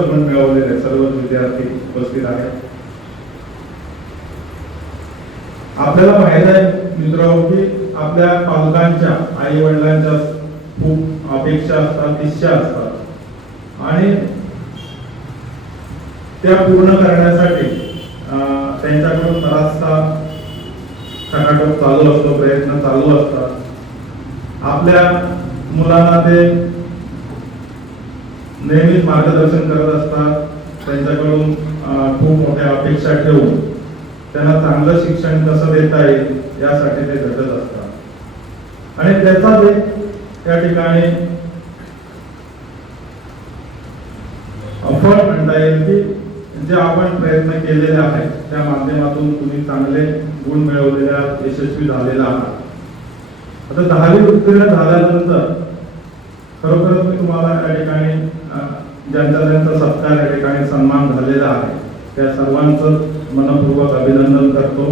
गुण मिळवलेले सर्व विद्यार्थी उपस्थित आहेत. आपल्याला माहीत मित्रांनो की आपल्या पालकांच्या आई वडिलांच्या खूप अपेक्षा असतात इच्छा असतात. आणि त्या पूर्ण करण्यासाठी त्यांच्याकडून बराचसा खटाटोप चालू असतो प्रयत्न चालू असतात. आपल्या मुलांना ते नेहमीच मार्गदर्शन करत असतात. त्यांच्याकडून खूप मोठ्या अपेक्षा ठेवून त्यांना चांगलं शिक्षण कसं देता येईल यासाठी ते झटत असतात. आणि त्याचाच एक या ठिकाणी फळ म्हणता येईल की जे आपण प्रयत्न केलेले आहेत त्या माध्यमातून तुम्ही चांगले गुण मिळवलेल्या यशस्वी झालेला आहात. आता दहावी उत्तीर्ण झाल्यानंतर खरोखरच मी तुम्हाला या ठिकाणी ज्यांचा ज्यांचा सत्कार या ठिकाणी सन्मान झालेला आहे त्या सर्वांचं मनपूर्वक अभिनंदन करतो.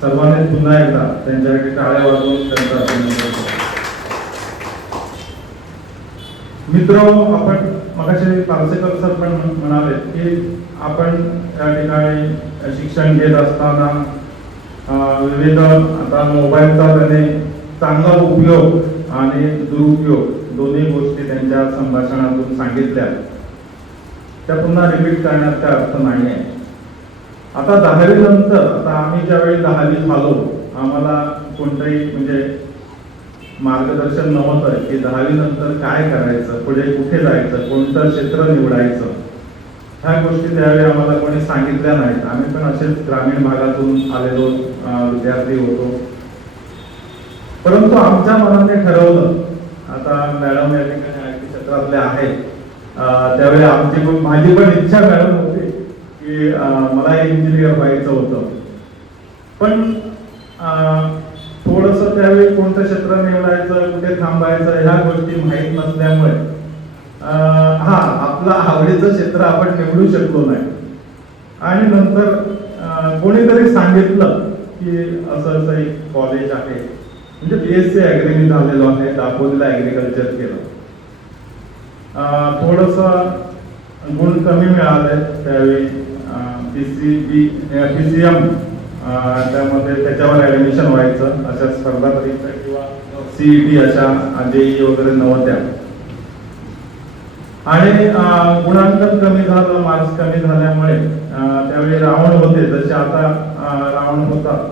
सर्वांनी पुन्हा एकदा त्यांच्यासाठी टाळ्या वाजवून त्यांचं अभिनंदन करतो. मित्र आपण मगाशी पार्सेकर सर पण म्हणाले की आपण त्या ठिकाणी शिक्षण घेत असताना विविध आता मोबाईलचा त्याने चांगला उपयोग आणि दुरुपयोग दोन्ही गोष्टी त्यांच्या संभाषणातून सांगितल्या. त्या पुन्हा रिपीट करण्यात काय अर्थ नाही आहे आता दहावी नंतर आता आम्ही ज्यावेळी दहावी झालो आम्हाला कोणतंही म्हणजे मार्गदर्शन नव्हतं की दहावी नंतर काय करायचं पुढे कुठे जायचं कोणतं क्षेत्र निवडायचं. ह्या गोष्टी त्यावेळी आम्हाला कोणी सांगितल्या नाहीत. आम्ही पण असेच ग्रामीण भागातून आलेलो विद्यार्थी होतो. परंतु आमच्या मनाने ठरवलं आता मॅडम या ठिकाणी आय टी क्षेत्रातले आहेत त्यावेळी आमची पण माझी पण इच्छा मॅडम होती की मला इंजिनियर व्हायचं होतं. पण थोडस त्यावेळी कोणतं क्षेत्र निवडायचं कुठे थांबायचं ह्या गोष्टी माहीत नसल्यामुळे हा आपलं आवडीचं क्षेत्र आपण निवडू शकलो नाही. आणि नंतर कोणीतरी सांगितलं की असं असं एक कॉलेज आहे. म्हणजे बी एस सी ॲग्री मी झालेलो आहे दापोलीला ॲग्रिकल्चर केलं. थोडस गुण कमी मिळाले त्यावेळी P C B P C M त्यामध्ये त्याच्यावर ऍडमिशन व्हायचं अशा स्पर्धा परीक्षा किंवा सीईटी अशा जेई वगैरे नव्हत्या. आणि गुणांकन कमी झालं मार्क्स कमी झाल्यामुळे त्यावेळी रावण होते जसे आता रावण होतात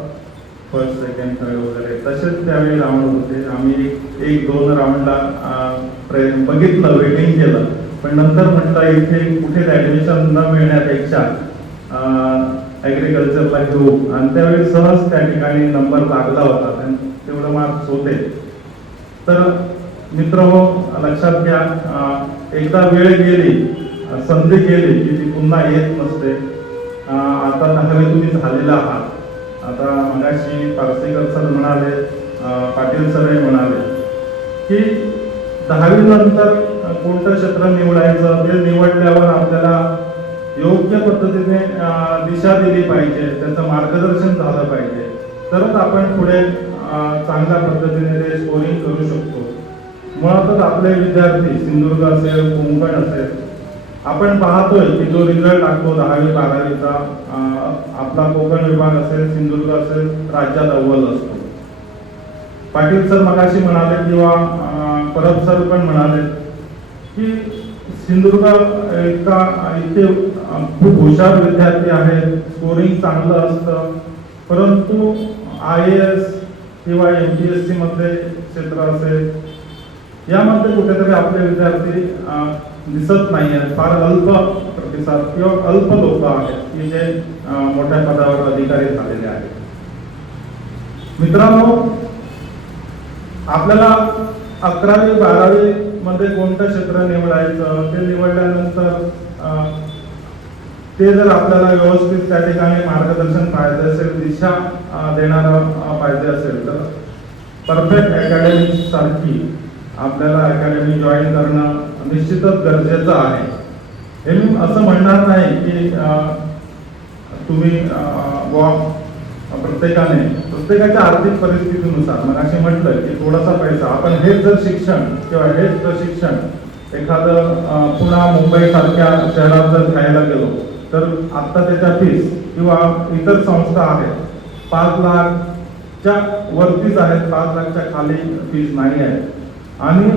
फर्स्ट सेकंड थर्ड वगैरे. तसेच त्यावेळी राऊंड होते. आम्ही एक- एक दोन राऊंडला प्रयत्न बघितलं वेटिंग केलं. पण नंतर म्हटलं इथे कुठेच ऍडमिशन न मिळण्यापेक्षा ऍग्रिकल्चरला घेऊ. आणि त्यावेळी सहज त्या ठिकाणी नंबर लागला होता. तेवढं मार्क्स होते. तर मित्र लक्षात घ्या एकदा वेळ गेली संधी गेली की ती पुन्हा येत नसते. आता दहावी तुम्ही झालेला आहात. आता मगाशी पारसेकर सर म्हणाले पाटील सरही म्हणाले की दहावी नंतर कोणतं क्षेत्र निवडायचं? ते निवडल्यावर आपल्याला योग्य पद्धतीने दिशा दिली पाहिजे त्याचं मार्गदर्शन झालं पाहिजे. तरच आपण पुढे चांगल्या पद्धतीने ते स्कोरिंग करू शकतो. मुळातच आपले विद्यार्थी सिंधुदुर्ग असेल कोंकण असेल आपण पाहतोय की जो रिझल्ट लागतो दहावी बारावीचा आपला कोकण विभाग असेल सिंधुदुर्ग असेल राज्यात अव्वल असतो. पाटील सर मगाशी म्हणाले किंवा परब सर पण म्हणाले की सिंधुदुर्ग इतका इतके खूप हुशार विद्यार्थी आहेत स्कोरिंग चांगलं असतं परंतु आय एस किंवा एम पी एस सी मध्ये क्षेत्र असेल यामध्ये कुठेतरी आपले विद्यार्थी दिसत नाही आहेत फार अल्प प्रतिसाद किंवा अल्प लोक आहेत. की जे मोठ्या पदावर अधिकारी झालेले आहेत. मित्रांनो आपल्याला अकरावी बारावी मध्ये कोणतं क्षेत्र निवडायचं? ते निवडल्यानंतर ते जर आपल्याला व्यवस्थित त्या ठिकाणी मार्गदर्शन पाहिजे असेल दिशा अं, देणारं पाहिजे असेल तर परफेक्ट अकॅडमी सारखी आपल्याला अकॅडमी जॉईन करणं निश्चितच गरजेचं आहे. हे मी असं म्हणणार नाही की तुम्ही प्रत्येकाने प्रत्येकाच्या आर्थिक परिस्थितीनुसार मग असे म्हटलं की थोडासा पैसा आपण हेच जर शिक्षण किंवा हेच प्रशिक्षण एखादं पुन्हा मुंबईसारख्या मुंबई सारख्या शहरात जर घ्यायला गेलो तर आत्ता त्याच्या फीस किंवा इतर संस्था आहेत पाच लाखच्या वरतीच आहेत पाच लाखच्या खाली फीस नाही आहे. आणि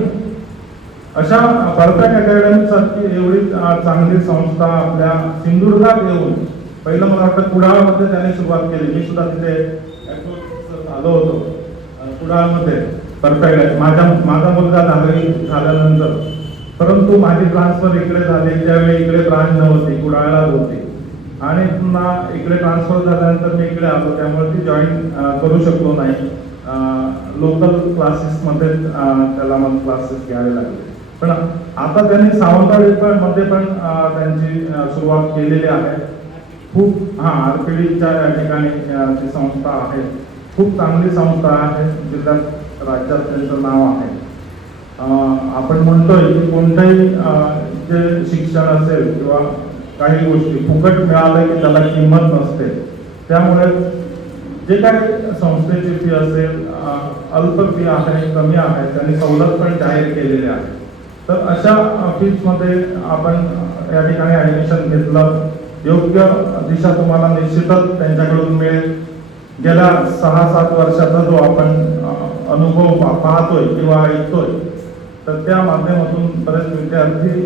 अशा परफेक्ट अकॅडमी सारखी एवढी चांगली संस्था आपल्या सिंधुदुर्गात येऊन पहिलं मला वाटतं कुडाळमध्ये त्याने सुरुवात केली. मी सुद्धा तिथे आलो होतो. कुडाळमध्ये परफेक्ट आहे माझ्या माझा मुलगा दहावी झाल्यानंतर. परंतु माझी ट्रान्सफर इकडे झाली. त्यावेळी इकडे ब्रांच नव्हती कुडाळला होती. आणि पुन्हा इकडे ट्रान्सफर झाल्यानंतर मी इकडे आलो. त्यामुळे ती जॉईन करू शकलो नाही. लोकल क्लासेसमध्ये त्याला मग क्लासेस घ्यावे लागले. पण आता त्यांनी सावंतवाडी पण मध्ये पण त्यांची सुरुवात केलेली आहे. खूप हा आरपीडीच्या या ठिकाणी ती संस्था आहे. खूप चांगली संस्था आहे. जिल्ह्यात राज्यात त्यांचं नाव आहे. आपण म्हणतोय की कोणतंही जे शिक्षण असेल किंवा काही गोष्टी फुकट मिळालं की त्याला किंमत नसते. त्यामुळे जे काही संस्थेची फी असेल अल्प फी आहे कमी आहे त्यांनी सवलत पण जाहीर केलेली आहे. तर अशा फीजमध्ये आपण या ठिकाणी ऍडमिशन घेतलं. योग्य दिशा तुम्हाला निश्चितच त्यांच्याकडून मिळेल. गेल्या सहा सात वर्षाचा जो आपण अनुभव पा- पाहतोय किंवा ऐकतोय तर त्या माध्यमातून बरेच विद्यार्थी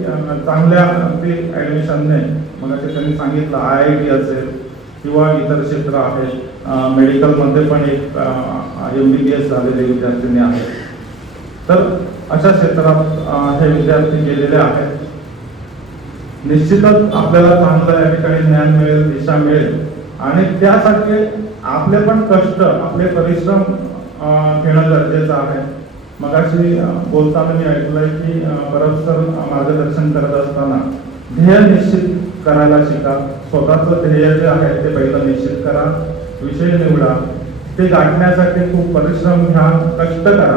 चांगल्या अगदी ऍडमिशनने मग त्यांनी सांगितलं आय आय टी असेल किंवा इतर क्षेत्र आहेत मेडिकलमध्ये पण एक एम बी बी एस झालेले विद्यार्थ्यांनी आहेत. तर अशा क्षेत्रात हे विद्यार्थी गेलेले आहेत. निश्चितच आपल्याला चांगलं या ठिकाणी ज्ञान मिळेल दिशा मिळेल. आणि त्यासाठी आपले पण कष्ट आपले परिश्रम घेणं गरजेचं आहे. मगाशी बोलताना मी ऐकलंय की अ, परब सर मार्गदर्शन करत असताना ध्येय निश्चित करायला शिका. स्वतःचं ध्येय जे आहे ते पहिलं निश्चित करा. विषय निवडा. ते गाठण्यासाठी खूप परिश्रम घ्या कष्ट करा.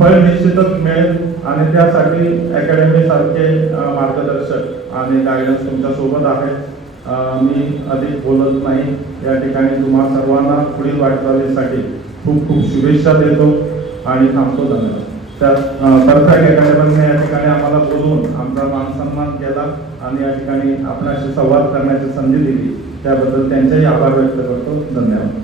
फळ निश्चितच मिळेल आणि त्यासाठी अकॅडमी सारखे मार्गदर्शक आणि गायडन्स तुमच्यासोबत आहे मी अधिक बोलत नाही. या ठिकाणी तुम्हा सर्वांना पुढील वाटचालीसाठी खूप खूप शुभेच्छा देतो आणि थांबतो धन्यवाद. त्या परफेक्ट अकॅडमीने या ठिकाणी आम्हाला बोलवून आमचा मानसन्मान केला आणि या ठिकाणी आपणाशी संवाद करण्याची संधी दिली. त्याबद्दल त्यांचेही आभार व्यक्त करतो. धन्यवाद.